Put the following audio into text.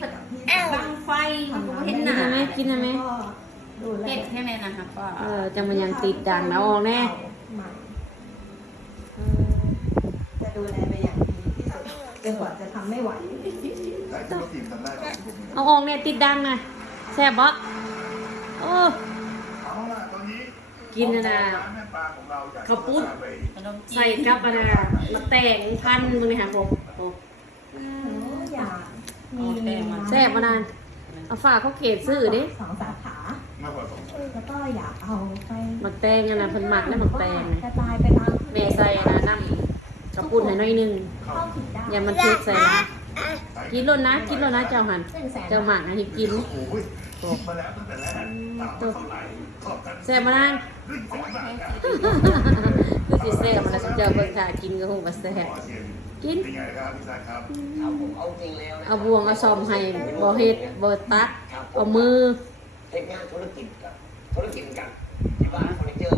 ผัดบังไฟมันก็เห็นหนา กินได้ไหม เผ็ดแค่ไหนนะคะป้า จังมันยังติดดังนะออกแน่ จะดูแลไปอย่างดีที่สุดจนกว่าจะทำไม่ไหว แต่ที่เราทีมทำได้ของผม เอาออกเนี่ยติดดังนะแซ่บบ่โอ้ เอาล่ะตอนนี้ กินนะ ร้านแม่ปลาของเราจาก ข้าวปุ้น ขนมจีน ใส่กับมาแต่งพันมึงนี่ค่ะผม อยากมี แซ่บมานานเอาฝากเขาเกตซื้อดิ 2 สาขา มากกว่าสอง แล้วก็อยากเอาไป หมักแตงอะนะเพิ่นหมักได้หมักแตง กระจายไปตาม แม่ใส่นะน้ำกระปุ้นให้หน่อยนึง เข้าถึงได้ อย่ามันเผ็ดใส่นะกินรสนะกินรสนะเจ้าหัน 100,000 เจ้าหมักให้กิน โอ้โหคิดมาแล้วตั้งแต่แรกถามว่าเท่าไหร่ชอบกัน แซ่บมานาน 100,000 คือสิแซ่บมันแล้วเจ้าเบิ่งค่ะกินก็คงบ่แซ่บ ขอเสียง กิน เป็นไงครับพี่ชายครับ ครับผมเอาจริงแล้วนะ เอาบวงเอาซอมให้บ่เฮ็ดบ่ตักเอามือ เฮ็ดงานธุรกิจกับที่บ้านเฟอร์นิเจอร์